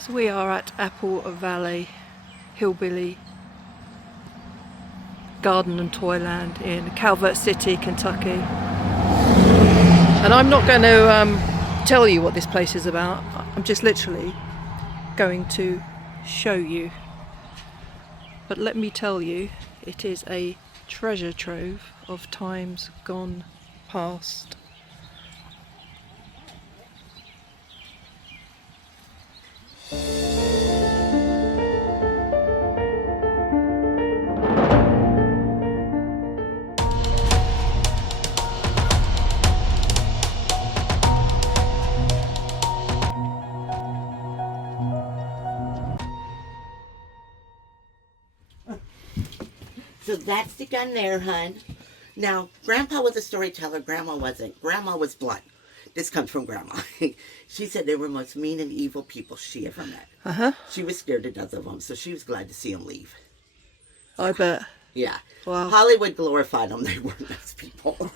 So we are at Apple Valley, Hillbilly, Garden and Toyland in Calvert City, Kentucky. And I'm not going to tell you what this place is about. I'm just literally going to show you. But let me tell you, it is a treasure trove of times gone past. So that's the gun there, hun. Now, Grandpa was a storyteller. Grandma wasn't. Grandma was blunt. This comes from Grandma. She said they were the most mean and evil people she ever met. Uh-huh. She was scared to death of them, so she was glad to see them leave. I bet. Yeah. Wow. Hollywood glorified them. They weren't nice people.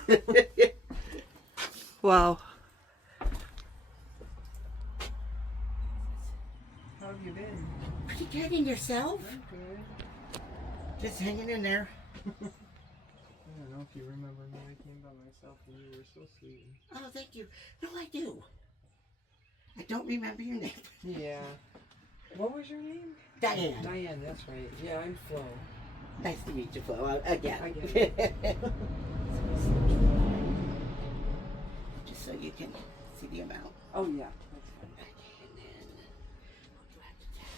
Wow. How have you been? Pretty good in yourself? I'm good. Just hanging in there. I don't know if you remember me. I came by myself and you were so sweet. Oh, thank you. No, I do. I don't remember your name. Yeah. What was your name? Diane. Diane, that's right. Yeah, I'm Flo. Nice to meet you, Flo. Again. I get it. Just so you can see the amount. Oh, yeah. That's fine. Okay, and then you have to tap.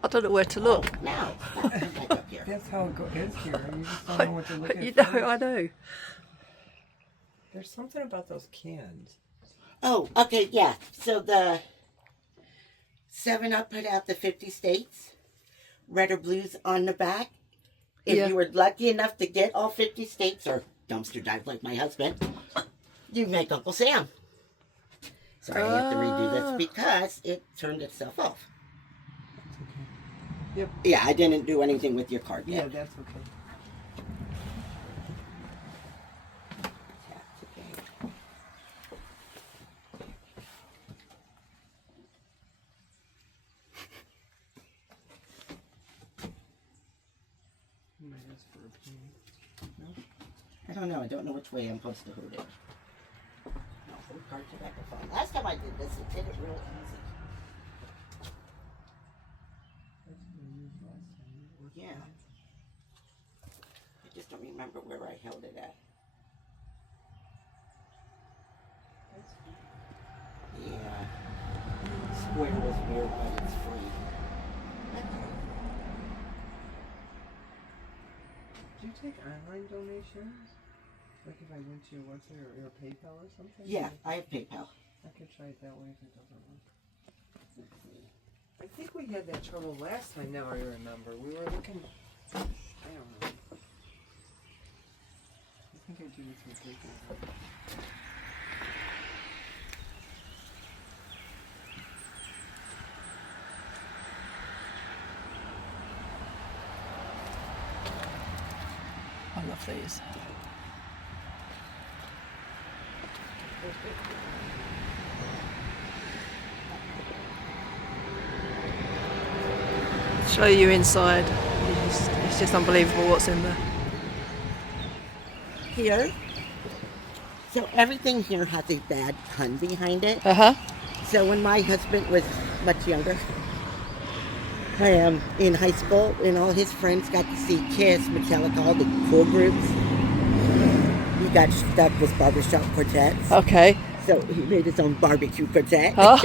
I don't know where to look. Now, back up here. That's how it is here. You just don't know what to look at. You know, first. I know. There's something about those cans. Oh, okay, yeah. So the 7-Up put out the 50 states, red or blues on the back. If you were lucky enough to get all 50 states, or dumpster dive like my husband, you make Uncle Sam. Sorry, I have to redo this because it turned itself off. That's okay. Yep. Yeah, I didn't do anything with your card Yeah, yet. that's okay. Tap to pay. You might ask for a penny. No? I don't know. I don't know which way I'm supposed to hold it. No, hold card to microphone. Last time I did this, it did it real easy. That's what I used last time. It worked Yeah. fine. I just don't remember where I held it at. That's fine. Yeah. Square was weird, but it's free. Okay. Do you take online donations? Like if I went to your website or PayPal or something? Yeah, I have PayPal. I could try it that way if it doesn't work. Let's see. I think we had that trouble last time, now I remember. We were looking... I don't know. I think I did it through PayPal. I love these. Show you inside. It's just unbelievable what's in there. Here. So everything here has a bad pun behind it. Uh-huh. So when my husband was much younger, in high school, and all his friends got to see Kiss, Metallica, all the cool groups, he got stuck with barbershop quartets. Okay. So he made his own barbecue quartet. Oh.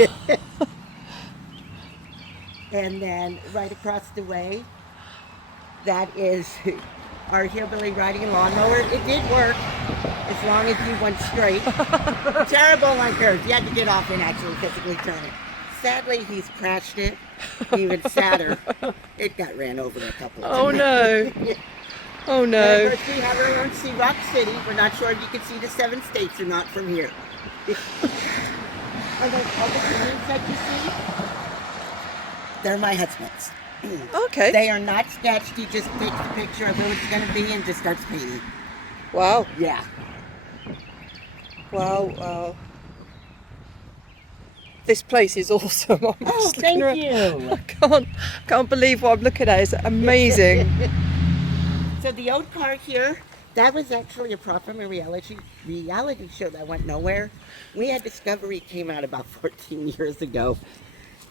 And then right across the way, that is our hillbilly riding a lawnmower. It did work, as long as you went straight. Terrible on curves. You had to get off and actually physically turn it. Sadly, he's crashed it. Even sadder, it got ran over a couple of times. Oh no. Oh And no. of course, we have our own Sea Rock City. We're not sure if you can see the 7 states or not from here. Are those all the canoes that you see? They're my husband's. Okay. They are not sketched. He just takes a picture of who it's going to be and just starts painting. Wow. Yeah. Wow. Wow. This place is awesome. I'm Oh, just looking thank around. you. Can't believe what I'm looking at. It's amazing. So the old car here, that was actually a prop from a reality show that went nowhere. We had Discovery, came out about 14 years ago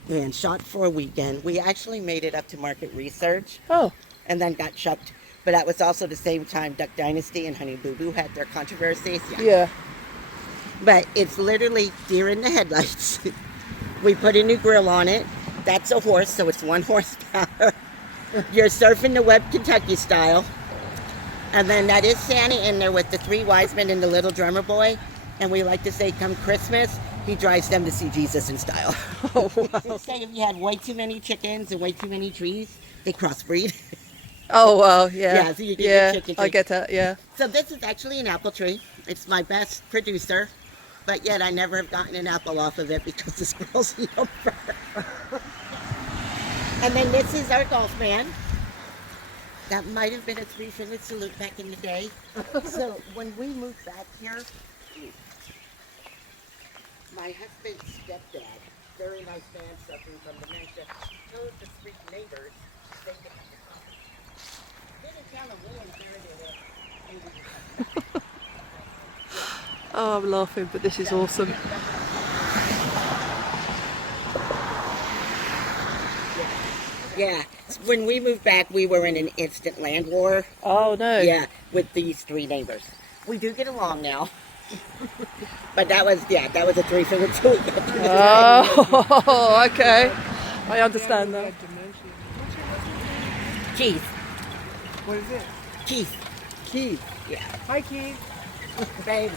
and shot for a weekend. We actually made it up to market research Oh. and then got chucked. But that was also the same time Duck Dynasty and Honey Boo Boo had their controversies. Yeah. But it's literally deer in the headlights. We put a new grill on it. That's a horse, so it's 1 horsepower. You're surfing the web Kentucky style. And then that is Santa in there with the 3 wise men and the little drummer boy. And we like to say, come Christmas, he drives them to see Jesus in style. Oh, wow. Say if you had way too many chickens and way too many trees, they crossbreed. Oh, wow. Yeah. Yeah, so you get your chicken I tree. get that. Yeah. So this is actually an apple tree. It's my best producer. But yet I never have gotten an apple off of it because the squirrels eat them first. And then this is our golf man. That might have been a 3-finger salute back in the day. So when we moved back here, my husband's stepdad, very nice man suffering from dementia, told the 3 neighbors they could have the car. Didn't tell them we inherited it. Oh, I'm laughing, but this is awesome. Yeah, when we moved back, we were in an instant land war. Oh no. Yeah, with these 3 neighbors. We do get along now. But that was a 3-finger salute. Oh, okay. I understand that. Keith. What is it? Keith. Keith. Yeah. Hi, Keith. Babe.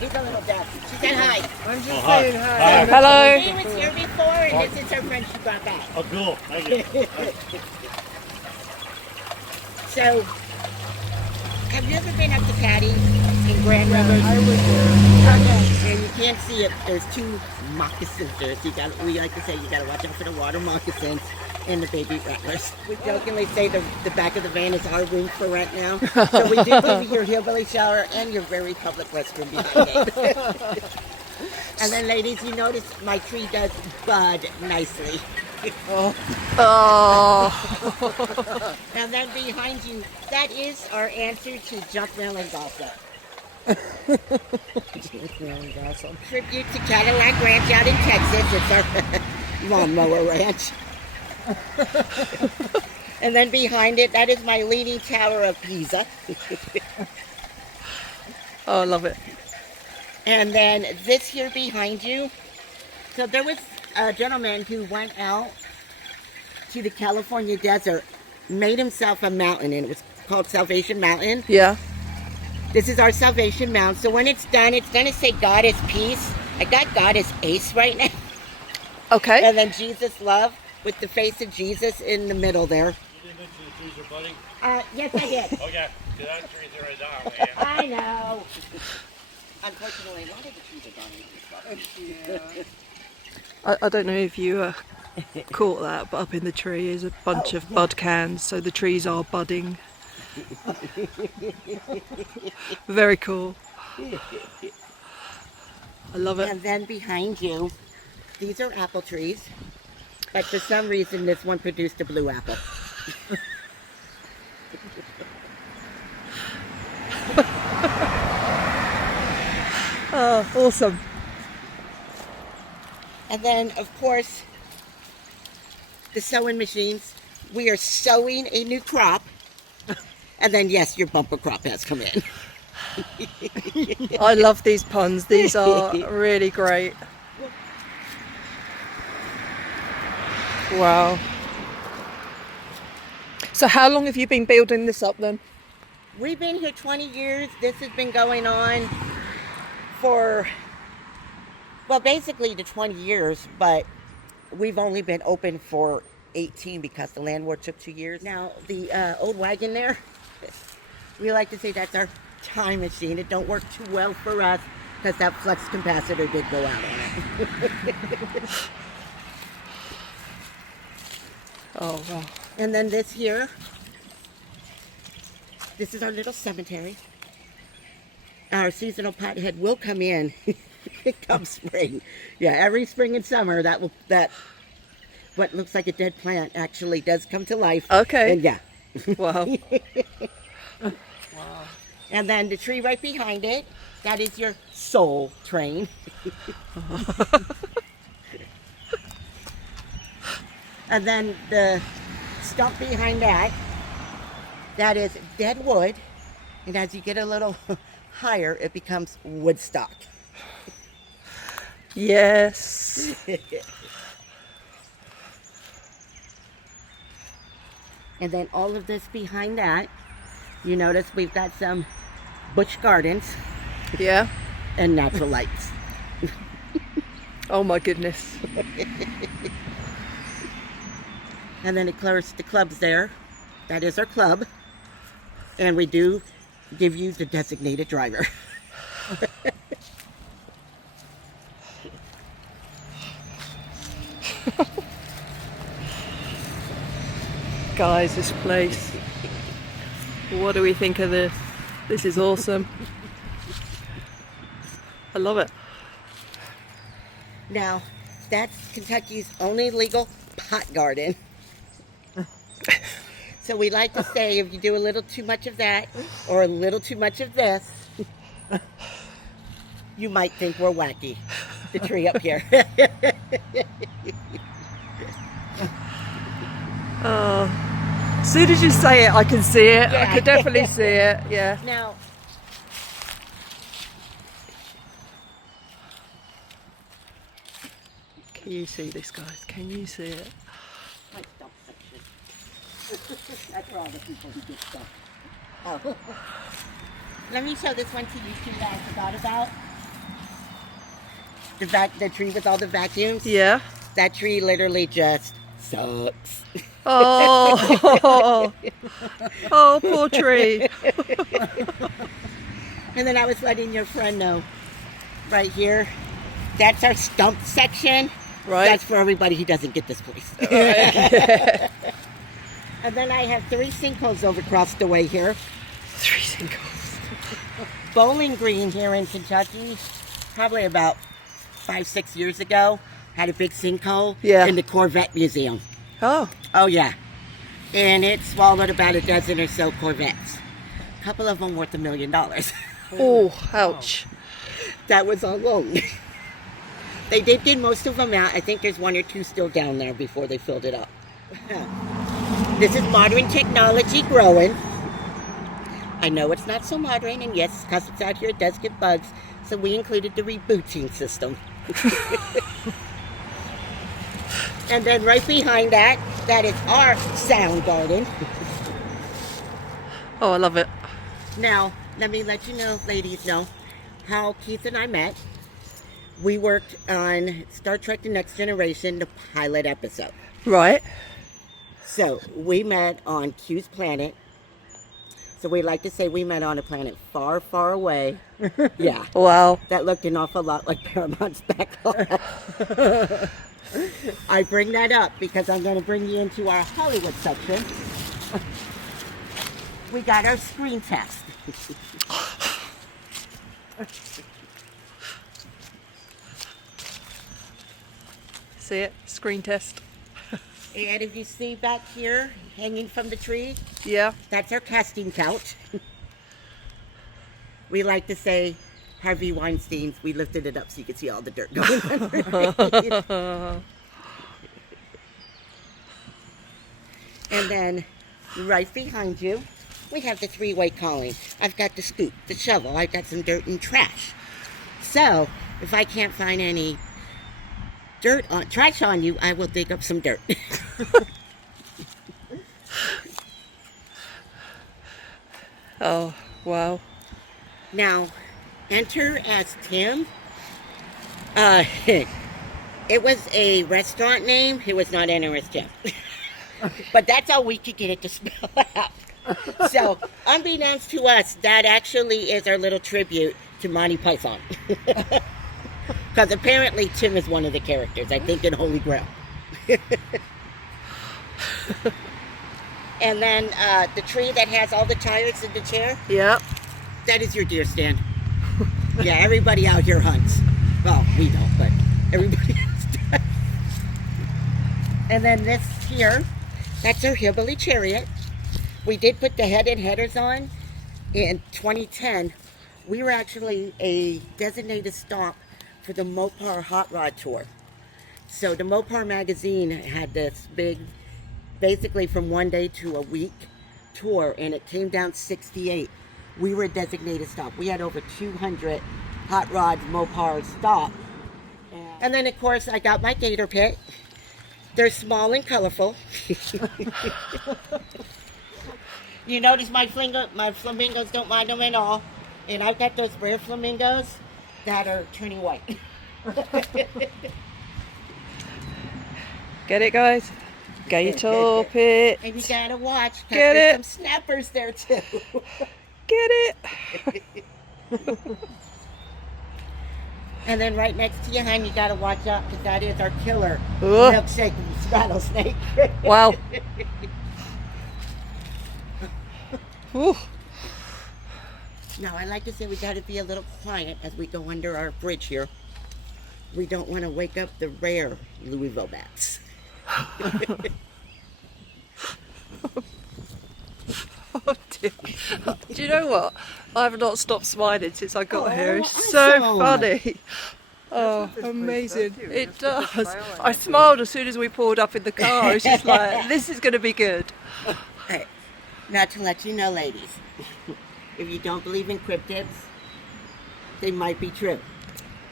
He's a little deaf. She said hi. I'm just saying hi. Hello. She was here before, and this is her friend she brought back. Oh, cool. Thank you. So, have you ever been up to Patty's in Grand River? I was there. And you can't see it. There's 2 moccasins there. So we like to say you got to watch out for the water moccasins and the baby rattlers. We jokingly say the back of the van is our room for rent now. So we do give you your hillbilly shower and your very public restroom behind it. And then, ladies, you notice my tree does bud nicely. Oh. And then behind you, that is our answer to Jump Mill and Gossip. Tribute to Cadillac Ranch out in Texas. It's our lawnmower ranch. And then behind it, that is my Leaning Tower of Pisa. Oh, I love it. And then this here behind you. So there was a gentleman who went out to the California desert, made himself a mountain, and it was called Salvation Mountain. Yeah. This is our Salvation Mountain. So when it's done, it's going to say God is peace. I got God as ace right now. Okay. And then Jesus love with the face of Jesus in the middle there. You didn't mention the trees are budding? Yes, I did. Okay, because that trees are right down, man. I know. Unfortunately, a lot of the trees are dying. I don't know if you caught that, but up in the tree is a bunch of bud cans, so the trees are budding. Very cool. I love it. And then behind you, these are apple trees. But for some reason, this one produced a blue apple. Oh, awesome. And then, of course, the sewing machines. We are sowing a new crop. And then, yes, your bumper crop has come in. I love these puns. These are really great. Wow. So how long have you been building this up then? We've been here 20 years. This has been going on for, well, basically the 20 years, but we've only been open for 18 because the land war took 2 years. Now, the old wagon there, we like to say that's our time machine. It don't work too well for us because that flux capacitor did go out on it. Oh, wow. And then this here, this is our little cemetery. Our seasonal pothead will come in come spring. Yeah, every spring and summer that what looks like a dead plant actually does come to life. Okay. And yeah. Wow. Wow. And then the tree right behind it, that is your soul train. And then the stump behind that, that is dead wood. And as you get a little higher, it becomes Woodstock. Yes. And then all of this behind that, you notice we've got some bush gardens Yeah. and natural lights. Oh my goodness. And then of course the club's there. That is our club. And we do give you the designated driver. Guys, this place. What do we think of this? This is awesome. I love it. Now, that's Kentucky's only legal pot garden. So we like to say if you do a little too much of that or a little too much of this, you might think we're wacky. The tree up here. As soon as you say it, I can see it. Yeah. I could definitely see it. Yeah. Now, Can you see this, guys? Can you see it? my stump section. That's for all the people who get stuff. Oh. Let me show this one to you too that I forgot about. The tree with all the vacuums. Yeah. That tree literally just sucks. Oh. Oh, poor tree. And then I was letting your friend know, right here, that's our stump section. Right. That's for everybody who doesn't get this place. Yeah. And then I have 3 sinkholes over across the way here. 3 sinkholes. Bowling Green here in Kentucky, probably about 5-6 years ago, had a big sinkhole in the Corvette Museum. Oh. Oh yeah. And it swallowed about a dozen or so Corvettes. A couple of them worth $1 million. Oh, ouch. That was all alone. They did get most of them out. I think there's 1 or 2 still down there before they filled it up. This is modern technology growing. I know it's not so modern, and yes, because it's out here, it does get bugs. So we included the rebooting system. And then right behind that, that is our sound garden. Oh, I love it. Now, let me let you know, ladies know, how Keith and I met. We worked on Star Trek The Next Generation, the pilot episode. Right. So, we met on Q's planet. So, we like to say we met on a planet far, far away. Yeah. Wow. That looked an awful lot like Paramount's backlot. I bring that up because I'm going to bring you into our Hollywood section. We got our screen test. See it? Screen test. And if you see back here, hanging from the tree, Yeah. that's our casting couch. We like to say, Harvey Weinstein's, we lifted it up so you could see all the dirt going underneath. And then, right behind you, we have the 3-way calling. I've got the scoop, the shovel, I've got some dirt and trash. So, if I can't find any trash on you, I will dig up some dirt. Oh, wow. Now, enter as Tim. It was a restaurant name. It was not enter as Tim. But that's how we could get it to spell out. So, unbeknownst to us, that actually is our little tribute to Monty Python. Because apparently Tim is one of the characters, I think, in Holy Grail. And then the tree that has all the tires in the chair, Yep. that is your deer stand. Yeah, everybody out here hunts. Well, we don't, but everybody else does. And then this here, that's our Hillbilly chariot. We did put the head and headers on in 2010. We were actually a designated stop for the Mopar Hot Rod Tour. So the Mopar magazine had this big, basically from one day to a week tour, and it came down 68. We were a designated stop. We had over 200 hot rods, Mopars stop. And then of course I got my gator pit. They're small and colorful. You notice my flamingos don't mind them at all. And I've got those rare flamingos that are turning white. Get it, guys? Gator pit. And you gotta watch, because Get there's it? some snappers there too. Get it? And then right next to you, hon, you gotta watch out, because that is our killer Ugh. milkshake rattlesnake. Wow. Ooh. Now, I like to say we gotta be a little quiet as we go under our bridge here. We don't want to wake up the rare Louisville bats. Oh dear. Do you know what? I've not stopped smiling since I got here. It's awesome. so funny. Oh, this place amazing. does, too. It Just put the does. smile on I your smiled as soon as we pulled up in the car. It's just like, this is going to be good. Hey, now to let you know, ladies, if you don't believe in cryptids, they might be true.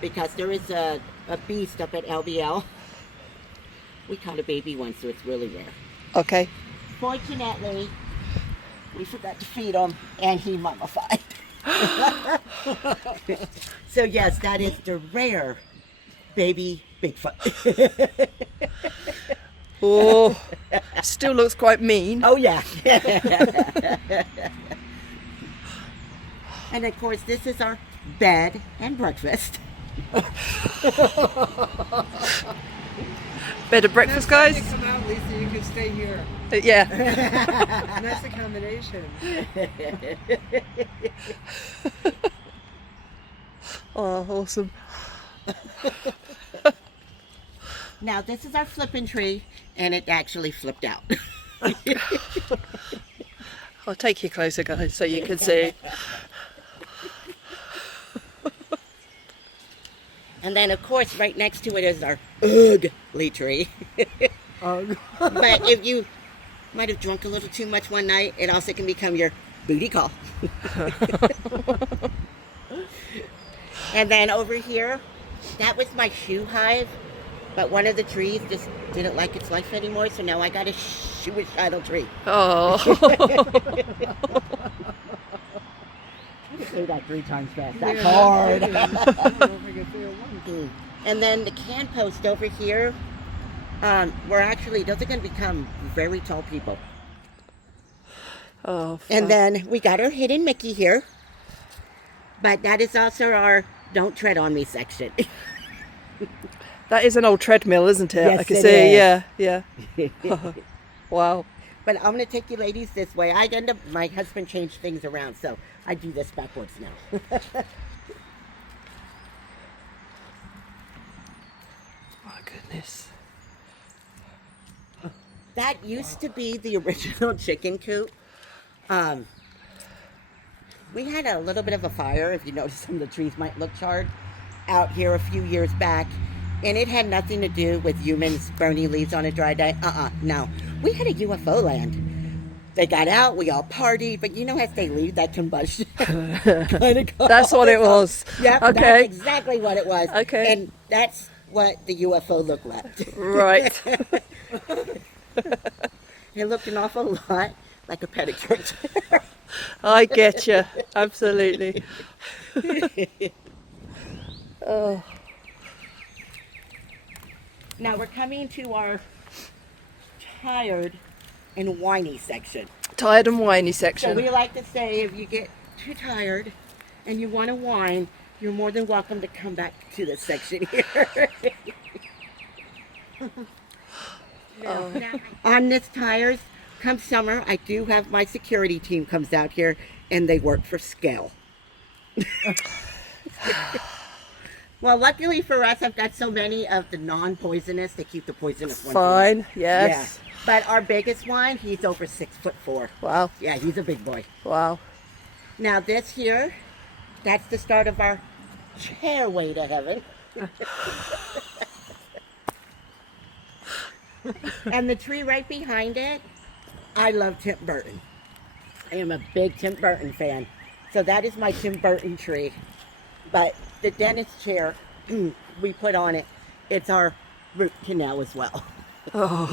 Because there is a beast up at LBL. We caught a baby once, so it's really rare. Okay. Fortunately, we forgot to feed him, and he mummified. So yes, that is the rare baby Bigfoot. Oh, still looks quite mean. Oh yeah. And of course, this is our bed and breakfast. Bed of breakfast, guys? Next time you come out, Lisa, you can stay here. Yeah. Nice accommodation. Oh, awesome. Now this is our flipping tree, and it actually flipped out. I'll take you closer, guys, so you can see. And then of course right next to it is our ugly tree. Oh, But if you might have drunk a little too much one night, it also can become your booty call. And then over here, that was my shoe hive, but one of the trees just didn't like its life anymore, so now I got a suicidal tree. Oh. Say that 3 times fast. That's yeah, hard. I don't know if I can say it once. And then the can post over here, those are going to become very tall people. Oh, And fun. then we got our hidden Mickey here. But that is also our don't tread on me section. That is an old treadmill, isn't it? Yes, I can it see. is. Yeah. Wow. But I'm going to take you ladies this way. My husband changed things around, so I do this backwards now. My goodness. That used to be the original chicken coop. We had a little bit of a fire, if you notice some of the trees might look charred, out here a few years back. And it had nothing to do with humans burning leaves on a dry day. No. We had a UFO land. They got out, we all partied, but you know as they leave, that combustion kind of goes. That's what it was. Yep, Okay. that's exactly what it was. Okay. And that's what the UFO looked like. Right. It looked an awful lot like a pedicure. I get you. Absolutely. Oh. Now we're coming to our tired and whiny section. Tired and whiny So section. we like to say if you get too tired and you want to whine, you're more than welcome to come back to this section here. Oh. Now, on this tires come summer, I do have my security team comes out here, and they work for scale. Well, luckily for us, I've got so many of the non-poisonous. They keep the poisonous ones away. Fine, yes. Yeah. But our biggest one, he's over 6'4". Wow, Yeah, he's a big boy. wow. Now this here, that's the start of our chairway to heaven. And the tree right behind it, I love Tim Burton. I am a big Tim Burton fan. So that is my Tim Burton tree. But the dentist chair we put on it, it's our root canal as well. Oh.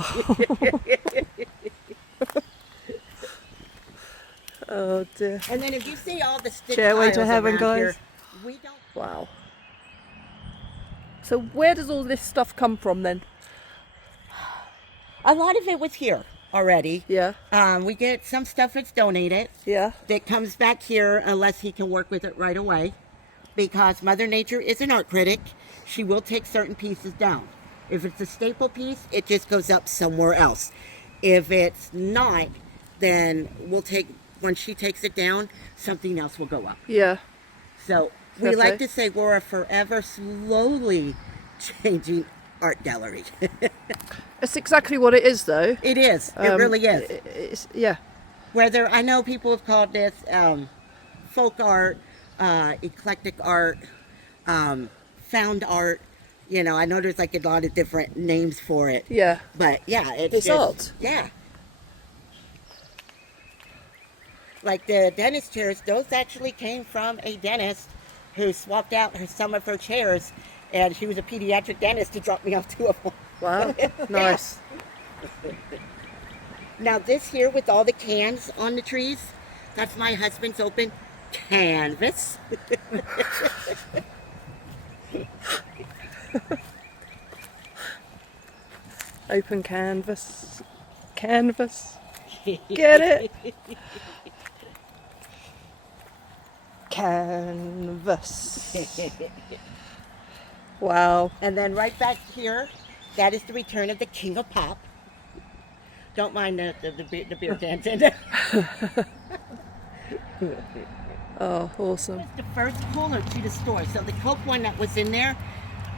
Oh dear. And then if you see all the stick Chairway to tiles heaven, around guys. here, we don't. Wow. So where does all this stuff come from then? A lot of it was here already. Yeah, We get some stuff that's donated yeah. that comes back here unless he can work with it right away. Because Mother Nature is an art critic, she will take certain pieces down. If it's a staple piece, it just goes up somewhere else. If it's not, then we'll take, when she takes it down, something else will go up. Yeah. So we Lovely. like to say we're a forever slowly changing art gallery. It's exactly what it is though. It is. It really is. It's, yeah. Whether, I know people have called this folk art, eclectic art, found art. You know, I know there's like a lot of different names for it. Yeah. But yeah, it's It's just, art. Yeah. Like the dentist chairs, those actually came from a dentist who swapped out some of her chairs, and she was a pediatric dentist to drop me off 2 of them. Wow. Nice. Now this here with all the cans on the trees, that's my husband's open canvas. Open canvas. Canvas. Get it? Canvas. Wow. And then right back here, that is the return of the King of Pop. Don't mind the beer cans in there. Oh, awesome. The first cooler to the store. So the Coke one that was in there,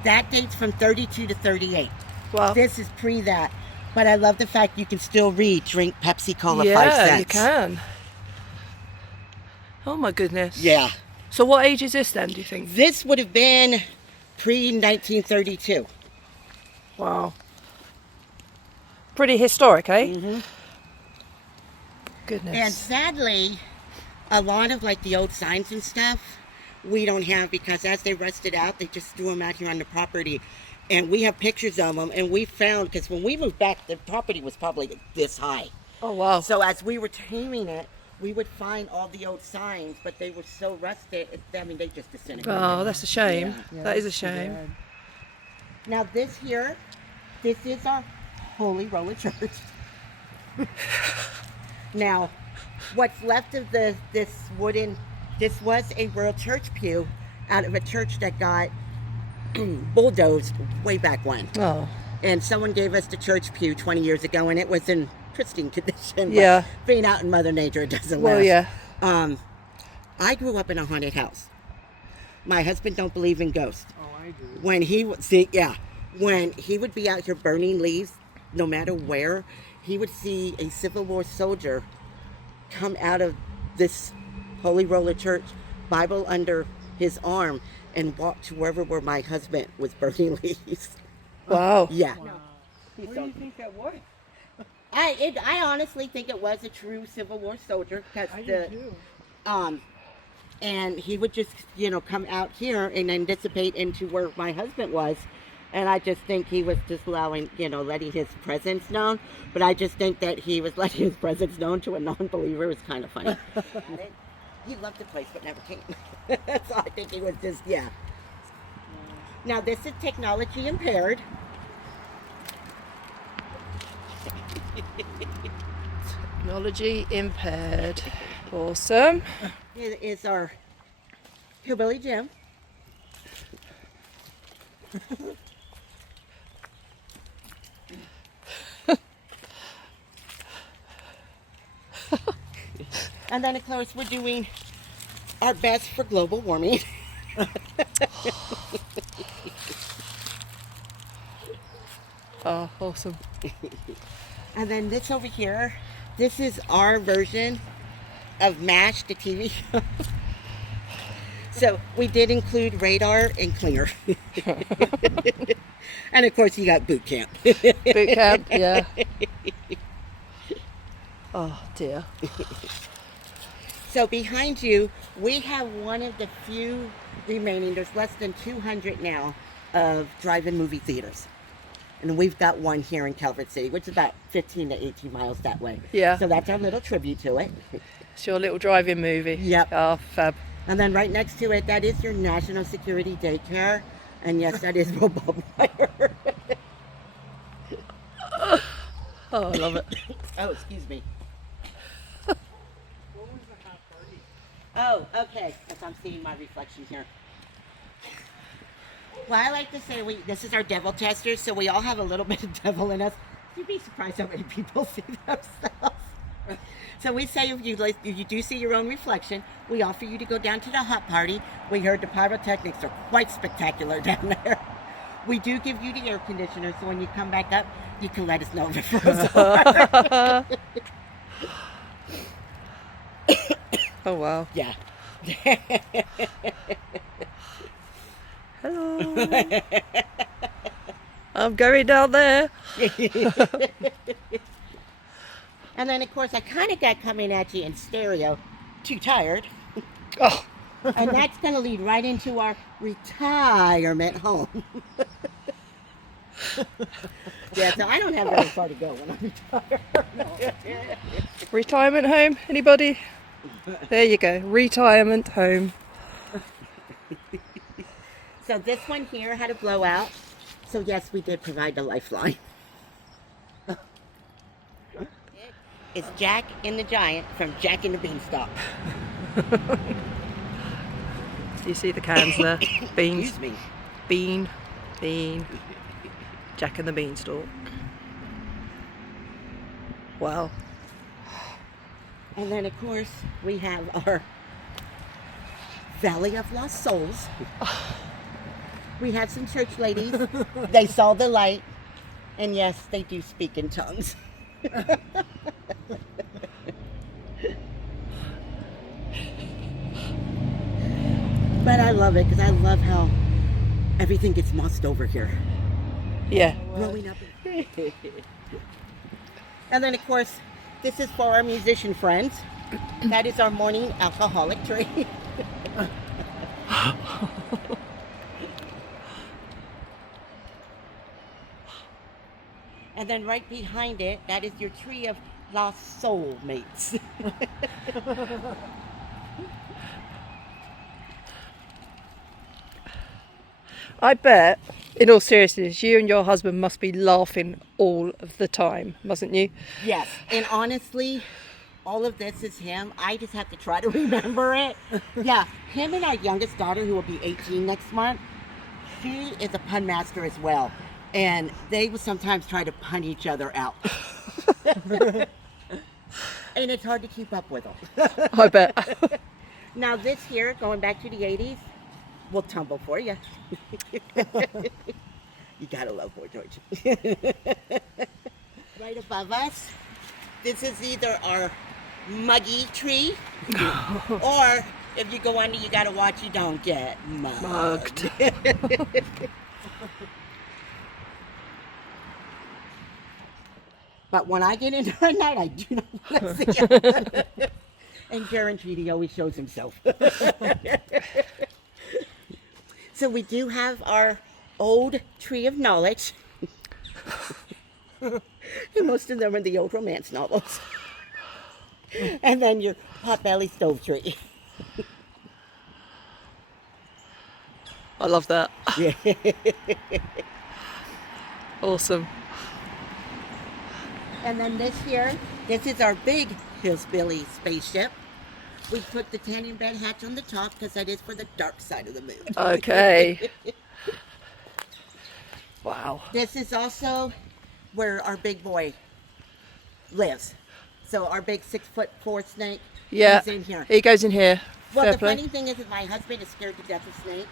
that dates from 32 to 38. Wow. This is pre that. But I love the fact you can still read drink Pepsi Cola 5 Yeah, cents. you can. Oh my goodness. Yeah. So what age is this then, do you think? This would have been pre-1932. Wow. Pretty historic, eh? Mm-hmm. Goodness. And sadly, a lot of like the old signs and stuff, we don't have, because as they rusted out, they just threw them out here on the property. And we have pictures of them, and we found, because when we moved back, the property was probably this high. Oh, wow. So as we were taming it, we would find all the old signs, but they were so rusted, I mean, they just disintegrated. Oh, that's a shame. Yeah. That is a shame. Now this here, this is our Holy Roller Church. Now, what's left of this was a rural church pew out of a church that got bulldozed way back when. Oh. And someone gave us the church pew 20 years ago, and it was in pristine condition. But Yeah. being out in Mother Nature, it doesn't Well, last. yeah. I grew up in a haunted house. My husband don't believe in ghosts. Oh, I do. When he would when he would be out here burning leaves, no matter where, he would see a Civil War soldier come out of this Holy Roller Church, Bible under his arm, and walk to wherever where my husband was burning leaves. Wow. Yeah. What do you think that was? I honestly think it was a true Civil War soldier, because I do too. and he would just, come out here and then dissipate into where my husband was. And I just think he was just allowing, letting his presence known. But I just think that he was letting his presence known to a non-believer. It was kind of funny. He loved the place but never came. So I think he was just, yeah. Now this is technology impaired. Technology impaired. Awesome. It is our Hillbilly gym. And then of course we're doing our best for global warming. Oh, awesome. And then this over here, this is our version of MASH, the TV show. So we did include radar and cleaner. And of course you got boot camp. Boot camp, yeah. Oh dear. So behind you, we have one of the few remaining, there's less than 200 now, of drive-in movie theaters. And we've got one here in Calvert City, which is about 15 to 18 miles that way. Yeah. So that's our little tribute to it. It's your little drive-in movie. Yep. Oh, fab. And then right next to it, that is your national security daycare. And yes, that is robot wire. Oh, I love it. Oh, excuse me. Oh, okay. If I'm seeing my reflection here. Well, I like to say this is our devil tester, so we all have a little bit of devil in us. You'd be surprised how many people see themselves. So we say if you do see your own reflection, we offer you to go down to the hot party. We heard the pyrotechnics are quite spectacular down there. We do give you the air conditioner, so when you come back up, you can let us know if it froze over. Oh, wow. Yeah. Hello. I'm going down there. And then, of course, I kind of got coming at you in stereo. Too tired. Oh. And that's going to lead right into our retirement home. Yeah, so I don't have very far to go when I retire. Retirement home, anybody? There you go, retirement home. So this one here had a blowout. So yes, we did provide the lifeline. It's Jack and the Giant from Jack and the Beanstalk. Do you see the cans there? Beans. Excuse me. Bean. Jack and the Beanstalk. Wow. And then, of course, we have our Valley of Lost Souls. We had some church ladies. They saw the light. And yes, they do speak in tongues. But I love it because I love how everything gets mossed over here. Yeah. Growing up. And then, of course, this is for our musician friends. That is our morning alcoholic tree. And then right behind it, that is your tree of lost soul mates. I bet, in all seriousness, you and your husband must be laughing all of the time, mustn't you? Yes, and honestly, all of this is him. I just have to try to remember it. Yeah, him and our youngest daughter, who will be 18 next month, she is a pun master as well. And they will sometimes try to pun each other out. And it's hard to keep up with them. I bet. Now this here, going back to the 80s, will tumble for you. You gotta love Boy George. Right above us, this is either our muggy tree, or if you go under, you gotta watch you don't get mugged. But when I get in there at night, I do not want to see him. And guaranteed he always shows himself. So we do have our old tree of knowledge. And most of them are the old romance novels. And then your potbelly stove tree. I love that. Yeah. Awesome. And then this here, this is our big Hillbilly spaceship. We put the tanning bed hatch on the top because that is for the dark side of the moon. Okay. Wow. This is also where our big boy lives. So our big 6'4" snake Yeah. is in here. He goes in here. Well, Fair the play. funny thing is that my husband is scared to death of snakes,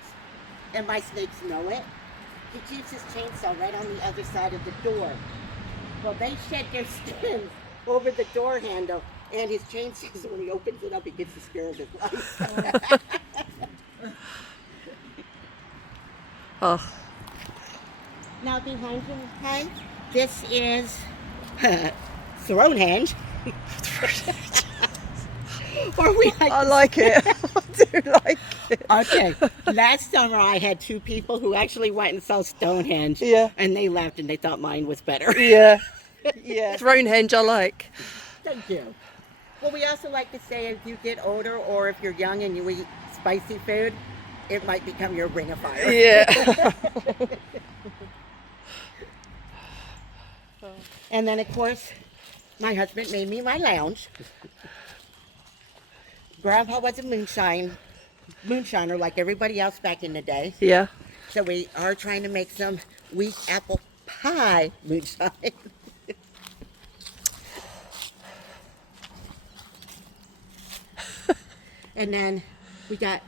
and my snakes know it. He keeps his chainsaw right on the other side of the door. Well, they shed their skins over the door handle, and his chainsaw, when he opens it up, he gets the scare of his life. Oh, Now behind him, hon, this is Throwhand. Or we like I to like it. I do like it. Okay, last summer I had two people who actually went and saw Stonehenge. Yeah. And they laughed and they thought mine was better. Yeah. Yeah. Thronehenge I like. Thank you. Well, we also like to say if you get older or if you're young and you eat spicy food, it might become your ring of fire. Yeah. And then, of course, my husband made me my lounge. Grandpa was a moonshiner like everybody else back in the day. Yeah. So we are trying to make some wheat apple pie moonshine. And then we got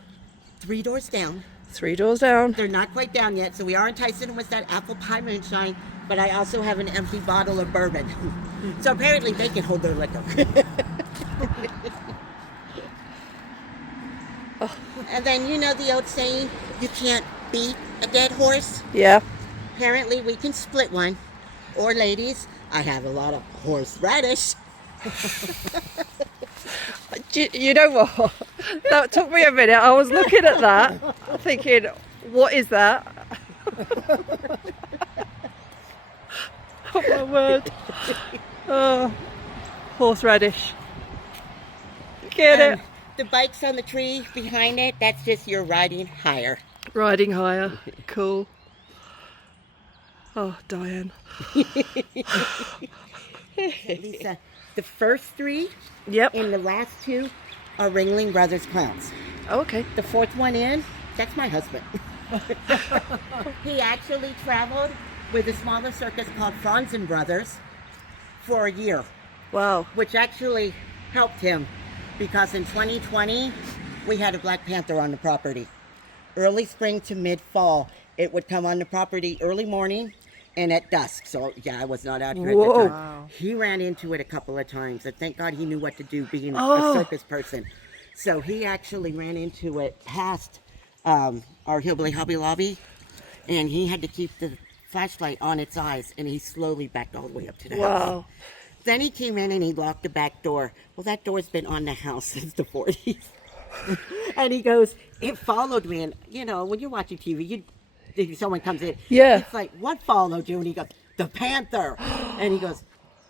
3 doors down. 3 doors down. They're not quite down yet, so we are enticing them with that apple pie moonshine, but I also have an empty bottle of bourbon. So apparently they can hold their liquor. And then you know the old saying, you can't beat a dead horse? Yeah. Apparently we can split one. Or ladies, I have a lot of horseradish. You know what? That took me a minute. I was looking at that, thinking, what is that? Oh my word. Oh, horseradish. Get it? The bike's on the tree behind it, that's just your riding higher. Riding higher. Cool. Oh, Diane. Lisa, the first 3 Yep. and the last 2 are Ringling Brothers clowns. Oh, okay. The 4th one in, that's my husband. He actually traveled with a smaller circus called Franzen Brothers for a year, Wow. which actually helped him because in 2020 we had a Black Panther on the property. Early spring to mid-fall, it would come on the property early morning and at dusk. So yeah, I was not out here at Whoa. the time. He ran into it a couple of times, and thank God he knew what to do being Oh. a circus person. So he actually ran into it past our Hillbilly Hobby Lobby, and he had to keep the flashlight on its eyes, and he slowly backed all the way up to the house. Wow. Then he came in and he locked the back door. Well, that door's been on the house since the 40s. And he goes, it followed me. And, you know, when you're watching TV, someone comes in. Yeah. It's like, what followed you? And he goes, the panther. And he goes,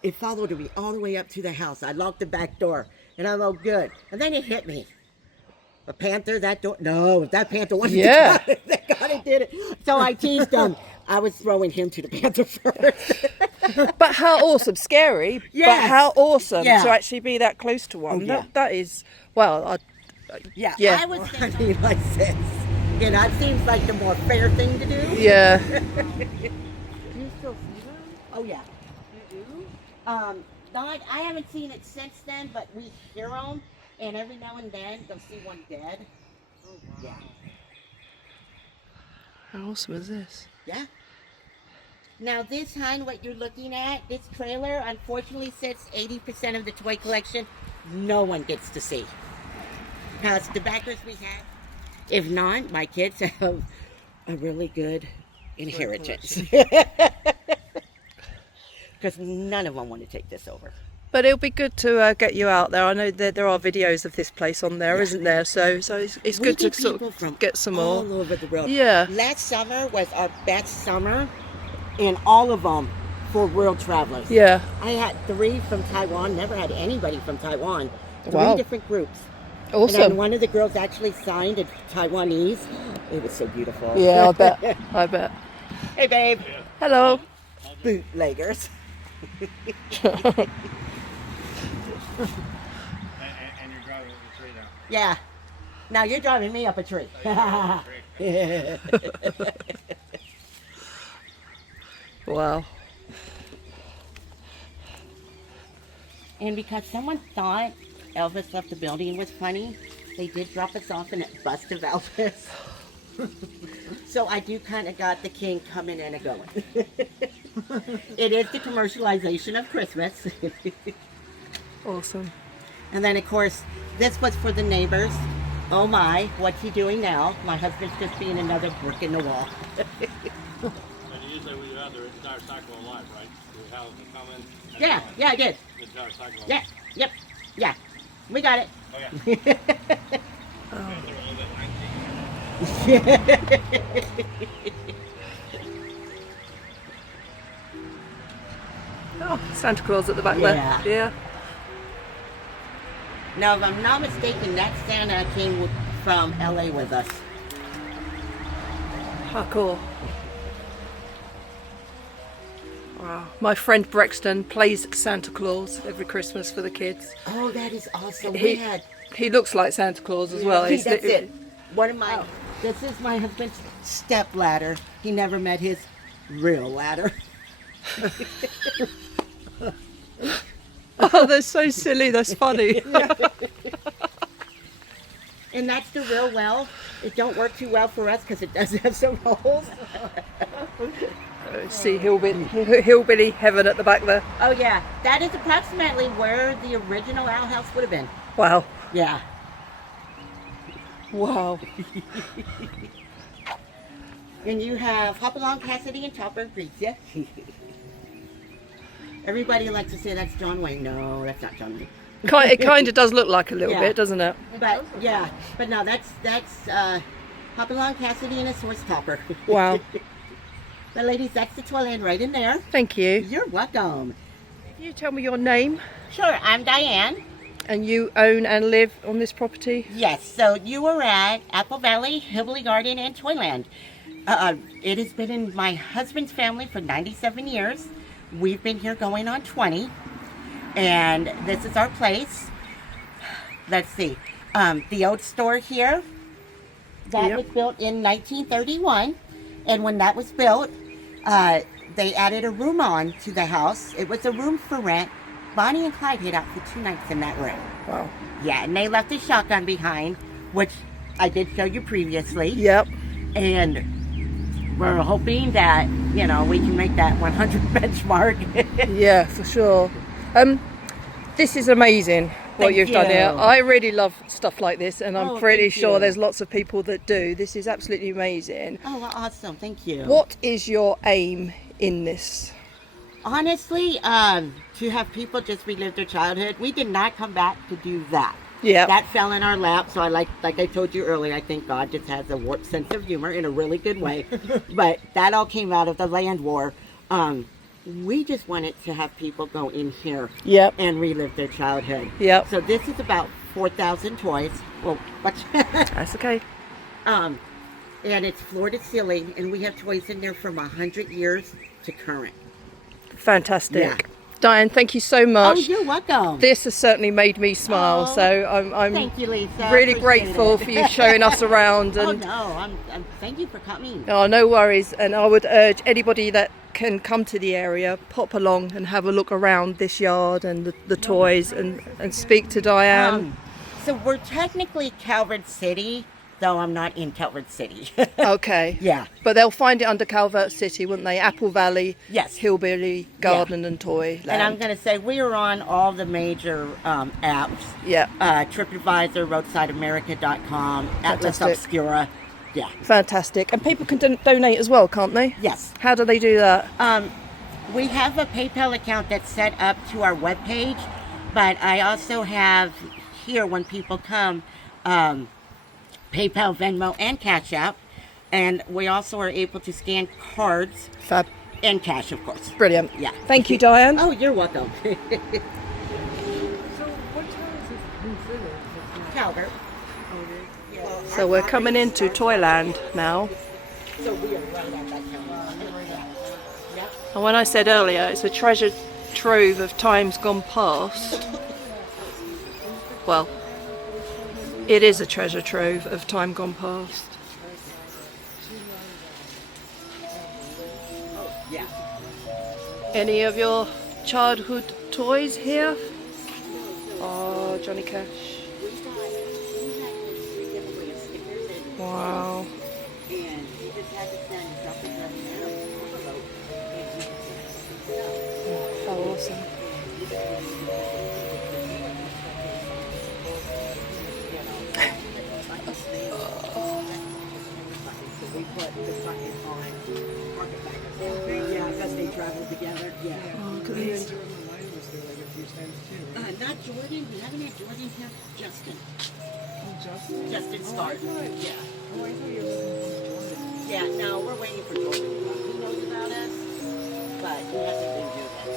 it followed me all the way up to the house. I locked the back door. And I'm all good. And then it hit me. A panther, that door? No, that panther wasn't. Yeah. Thank God it did it. So I teased him. I was throwing him to the panther first. But how awesome. Scary, but Yes. how awesome Yeah. to actually be that close to one. Oh, yeah. That is, well, Yeah, Yeah. I was thinking like this. You know, it seems like the more fair thing to do. yeah. Do you still see them? Oh yeah. You do? Not, I haven't seen it since then, but we hear them, and every now and then they'll see one dead. Oh wow. Yeah. How awesome is this? Yeah. Now this, hon, what you're looking at, this trailer, unfortunately sits 80% of the toy collection. No one gets to see. Because the backers we have, if not, my kids have a really good inheritance. Because none of them want to take this over. But it'll be good to get you out there. I know that there are videos of this place on there, Yeah. not there? So it's We good to get sort people of from get some all more. over the world. Yeah. Last summer was our best summer, and all of them for world travelers. Yeah. I had 3 from Taiwan, never had anybody from Taiwan. 3 Wow. different groups. And then Awesome. one of the girls actually signed in Taiwanese. It was so beautiful. Yeah, I bet. I bet. Hey, babe. Hello. Bootleggers. And you're driving the tree down. Yeah. Now you're driving me up a tree. Wow. And because someone thought Elvis left the building was funny, they did drop us off in a bust of Elvis. So I do kind of got the king coming and a going. It is the commercialization of Christmas. Awesome. And then, of course, this was for the neighbors. Oh my, what's he doing now? My husband's just being another brick in the wall. And usually we have the entire cycle of life, right? We have them come in. and Yeah, go. yeah, I did. The entire cycle of Yeah, life. yep, yeah. We got it. Oh, yeah. They're a little bit lengthy. Oh, Santa Claus at the back Yeah. there. Yeah. Now, if I'm not mistaken, that Santa came from LA with us. How cool. Wow. My friend Brexton plays Santa Claus every Christmas for the kids. Oh, that is awesome. He looks like Santa Claus as well. He's That's it. One of my, this is my husband's step ladder. He never met his real ladder. Oh, they're so silly. That's funny. And that's the real well. It don't work too well for us because it does have some holes. See hillbilly heaven at the back there. Oh yeah, that is approximately where the original outhouse would have been. Wow. Yeah. Wow. And you have Hopalong, Cassidy, and Chopper Grease, yeah? Everybody likes to say that's John Wayne. No, that's not John Wayne. It kind of does look like a little Yeah. bit, doesn't it? But yeah, but no, that's Hopalong, Cassidy, and a horse topper. Wow. But ladies, that's the Toyland right in there. Thank you. You're welcome. Can you tell me your name? Sure, I'm Diane. And you own and live on this property? Yes, so you were at Apple Valley, Hillbilly Garden, and Toyland. It has been in my husband's family for 97 years. We've been here going on 20. And this is our place. Let's see. The old store here, that Yep. was built in 1931. And when that was built, they added a room on to the house. It was a room for rent. Bonnie and Clyde hid out for 2 nights in that room. Wow. Yeah, and they left a shotgun behind, which I did show you previously. Yep. And we're hoping that, you know, we can make that 100 benchmark. Yeah, for sure. This is amazing what Thank you've done you. here. I really love stuff like this, and I'm Oh, pretty thank sure you. there's lots of people that do. This is absolutely amazing. Oh, well, awesome. Thank you. What is your aim in this? Honestly, to have people just relive their childhood, we did not come back to do that. Yeah. That fell in our lap, so I like I told you earlier, I think God just has a warped sense of humor in a really good way. But that all came out of the land war. We just wanted to have people go in here Yep. and relive their childhood. Yep. So this is about 4,000 toys. Well, but That's okay. and it's floor to ceiling, and we have toys in there from 100 years to current. Fantastic. Yeah. Diane, thank you so Oh, much. you're welcome. This has certainly made me smile, Oh, so I'm Thank you, Lisa. I really appreciate grateful it. for you showing us around. Oh And no, I'm thank you for coming. oh, no worries. And I would urge anybody that can come to the area, pop along and have a look around this yard and the toys and speak to Diane. So we're technically Calvert City, though I'm not in Calvert City. Okay. Yeah. But they'll find it under Calvert City, wouldn't they? Apple Valley, Yes. Hillbilly, Garden and Toyland. And I'm going to say we are on all the major apps. Yeah. TripAdvisor, RoadsideAmerica.com, Atlas Fantastic. Obscura. Yeah. Fantastic. And people can donate as well, can't they? Yes. How do they do that? We have a PayPal account that's set up to our webpage, but I also have here when people come PayPal, Venmo, and Cash App, and we also are able to scan cards Fab. and cash, of course. Brilliant. Yeah. Thank you, Diane. Oh, you're welcome. So what town is this considered? Calvert. So we're coming into Toyland now. So we are right at that counter. Yep. And when I said earlier, it's a treasure trove of times gone past. Well, it is a treasure trove of time gone past. Yeah. Any of your childhood toys here? Oh, Johnny Cash. We had his free giveaway of stickers Wow. and he just had to send drop it down there in an envelope and he just sent us some stuff. How awesome. So we put the bucket on market backers. Yeah, because they travel together. Yeah. Oh, look at Me and these. Jordan Wine was there like a few times too. Not Jordan. We haven't had Jordan here. Justin. Oh, Justin? Justin Oh, I Stark. thought- Yeah. Oh, I thought you were looking for Jordan. Yeah, no, we're waiting for Jordan. He knows about us, but he hasn't been here yet.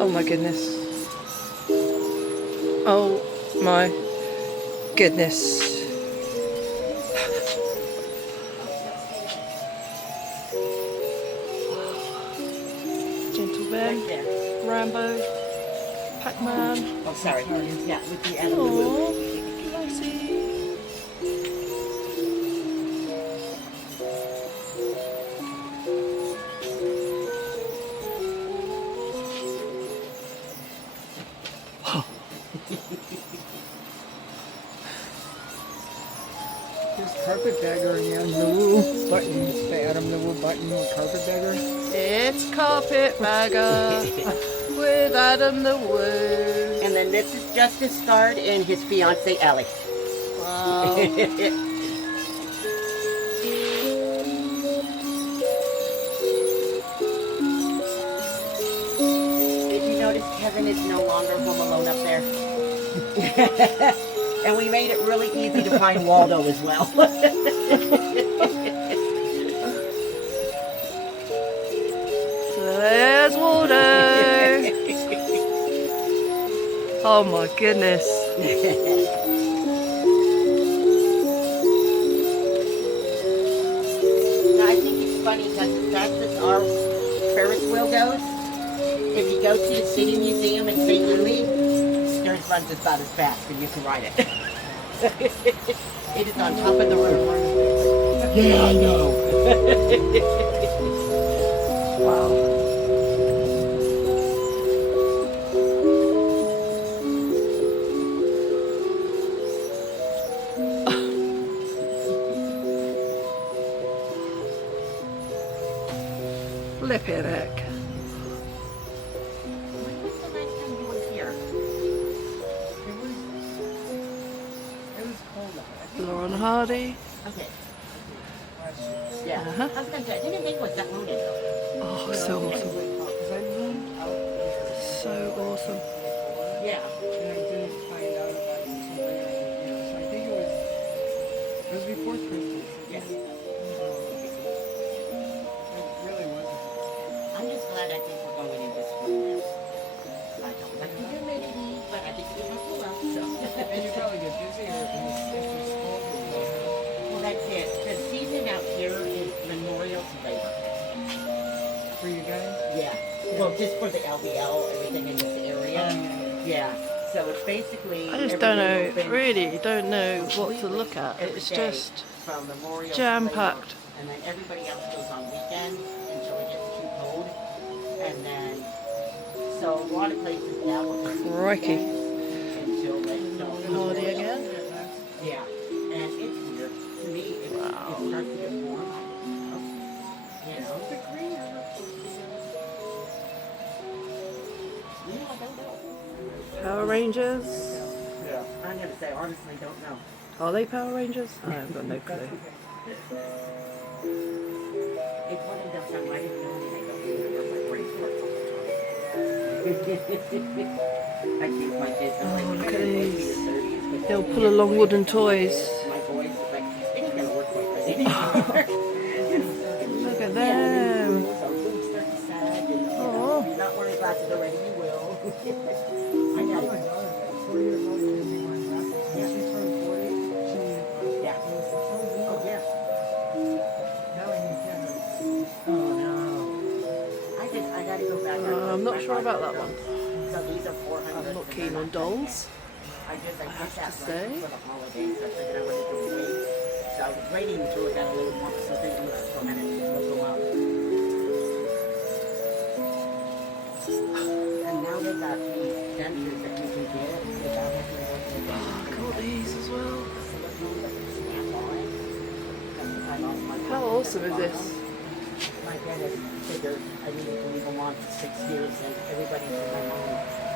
Oh my goodness. Oh my goodness. Gentle Ben, Right there. Rambo, Pac-Man. Oh, sorry. Yeah, with the animal. Oh, Lassie. There's Carpetbagger and the Adam the Woo button. The Adam the Woo button with Carpetbagger. It's Carpetbagger with Adam the Woo. And then this is Justin Stark and his fiancee Ellie. Wow. Did you notice Kevin is no longer home alone up there? And we made it really easy to find Waldo as well. There's Waldo. Oh my goodness. Now, I think it's funny because as fast as our Ferris wheel goes, if you go to the City Museum in St. Louis, Stearns runs about as fast and you can ride it. It is on top of the roof. Yeah, I know. Wow. Flippin' heck. When was the last time you were here? It was cold out. I think Lauren Hardy. Okay. last year. Yeah. Uh-huh. I was gonna say, I didn't think it was that long ago. Oh, so awesome. Because I moved out there. So awesome. Yeah. And I didn't find out about it until later in the year. So I think it was before Christmas. Yeah. It really wasn't. I'm just glad I think we're going into spring now. I don't like the humidity, but I think it will go well. So. And you probably get busier if your school goes. Well, that's it. The season out here is Memorial to Labor. For you guys? Yeah. Well, just for the LBL, everything in this area. Yeah. So it's basically. I just don't know, everything open really don't know what to completely look at. every It's day just from Memorial to jam-packed. Labor, and then everybody else goes on weekends until it gets too cold. And then, so a lot of places now will just do Crikey. weekends until they don't. Hardy again. Yeah, and it's weird. To me, it starts to get warm. You know? The green Yeah, I don't know. Power Rangers. Yeah. I'm gonna say, honestly, don't know. Are they Power Rangers? I've got no clue. It's one of those I might have known and I don't remember my brain works all the time. I think my kids are like, look at "They're going to these. the 30s, but They'll pull along wooden toys. my boys are like, it ain't gonna work like that anymore. Look at Yeah, them. so boobs start to sag and Aw. you're not wearing glasses already, you will. I My got daughter, it. 4 years old, and she wearing glasses. When she turned 40, she needed glasses. Yeah. Oh, yeah. Now I need cameras. Oh, no. I gotta go back. I'm not sure about that one. So these are 400. I'm not keen on dolls. I just have put that to right say. for the holidays. I figured I wanted to wait. So I was waiting until it got a little more, so they look for a minute. We'll go out. And now they've got these sensors that you can get without having to work with them. Oh, I got these as well. How awesome is this? My dentist figured I needed to leave them on for 6 years, and everybody said my mom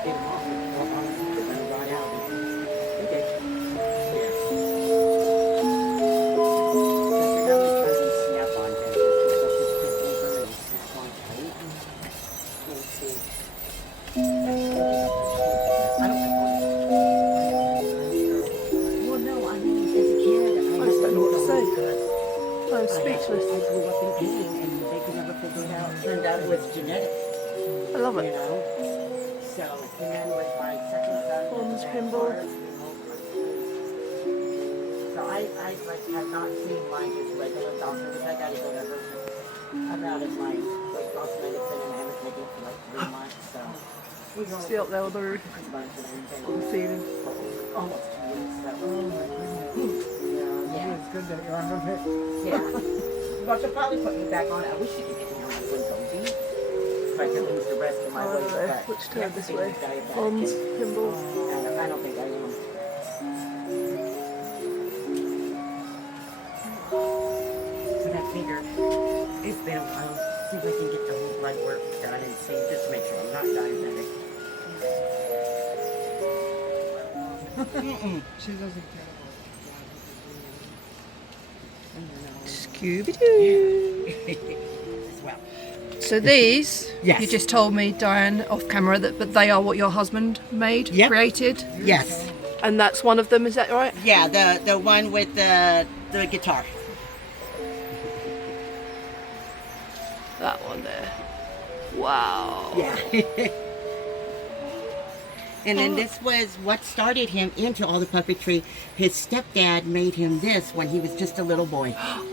did them off and well, they're going to run out. They did. Yeah. So I figured I would try these snap-on dentures. This is just over and 6 months late. We'll see. I don't think well, no, I mean, as a kid, I just don't know what to say. I'm I speechless. grew up in pain, and they could never figure it out. Turned out it was genetic, I love you it. know. So, and then with my second son, Bonds that pinball. part, you know, so I like have not seen my just regular doctor because I got to go to her about it. My weight loss medicine, and I haven't taken it for like 3 months. So we go See up there on the roof, on the ceiling. almost 2 weeks. So. Oh my goodness. Yeah. It's good that you're on it. Yeah. Well, she'll probably put me back on it. I wish she could get me on my Windows. So I can lose the rest of my weight. But Which you turn have to this be way? diabetic. Bonds, pinball. And I don't think I am. But I figured it's been a while. See if I can get the whole blood work done and see, just to make sure I'm not diabetic. She doesn't care Scooby-Doo. Well, So these, Yes. you just told me, Diane, off camera, that but they are what your husband made, Yep. created, yes. and that's one of them. Is that right? Yeah, the one with the guitar. That one there. Wow. Yeah. And then this was what started him into all the puppetry. His stepdad made him this when he was just a little boy. Oh,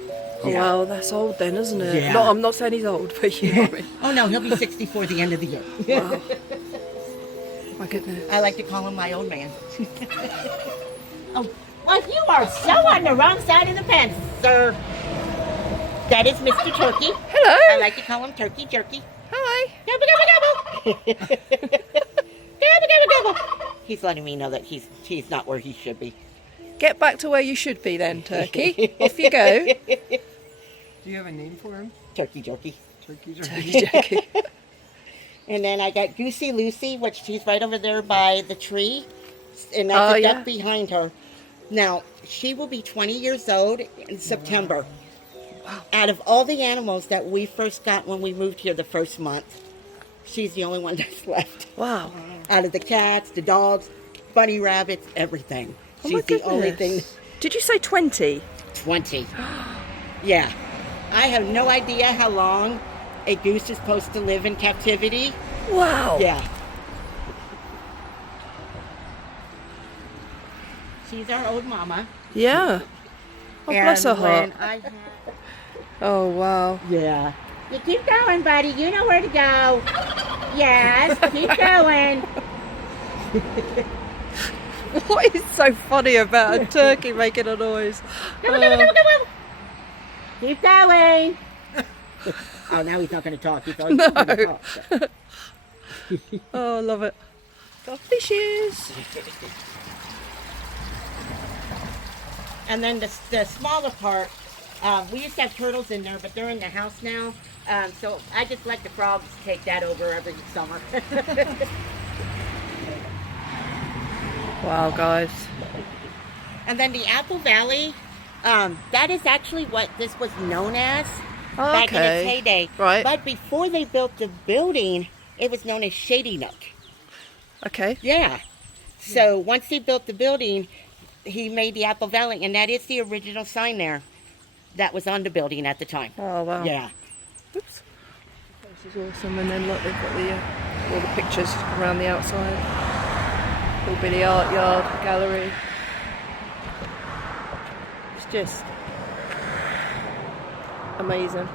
wow, that's old then, isn't it? Yeah. No, I'm not saying he's old, but you know what I mean. Oh no, he'll be 64 the end of the year. Wow. My goodness. I like to call him my old man. Oh, well, you are so on the wrong side of the fence, sir. That is Mr. Turkey. Hello. I like to call him Turkey Jerky. Hi. Gobble, gobble, gobble. Gobble, gobble, gobble. He's letting me know that he's not where he should be. Get back to where you should be then, Turkey. Off you go. Do you have a name for him? Turkey Jerky. Turkey Turkey Jerky. And then I got Goosey Lucy, which she's right over there by the tree. And that's a yeah. duck behind her. Now, she will be 20 years old in September. Out of all the animals that we first got when we moved here the first month, she's the only one that's left. Wow. Out of the cats, the dogs, bunny rabbits, everything. Oh my She's the only thing. goodness. Did you say 20? 20. Yeah. I have no idea how long a goose is supposed to live in captivity. Wow. Yeah. She's our old mama. Yeah. Oh, bless her And heart. when I had- Oh, wow. Yeah. You keep going, buddy. You know where to go. Yes, keep going. What is so funny about a turkey making a noise? Keep going. Oh, now he's not going to talk. He's always No. going to talk. Oh, I love it. Got fishes. And then the smaller part, we used to have turtles in there, but they're in the house now. So I just let the frogs take that over every summer. Wow, guys. And then the Apple Valley, that is actually what this was known as back in its Okay. heyday. Right. But before they built the building, it was known as Shady Nook. Okay. Yeah. So once he built the building, he made the Apple Valley, and that is the original sign there that was on the building at the time. Oh, wow. Yeah. Oops. This is awesome. And then look, they've got the all the pictures around the outside. Hillbilly art yard, gallery. It's just amazing.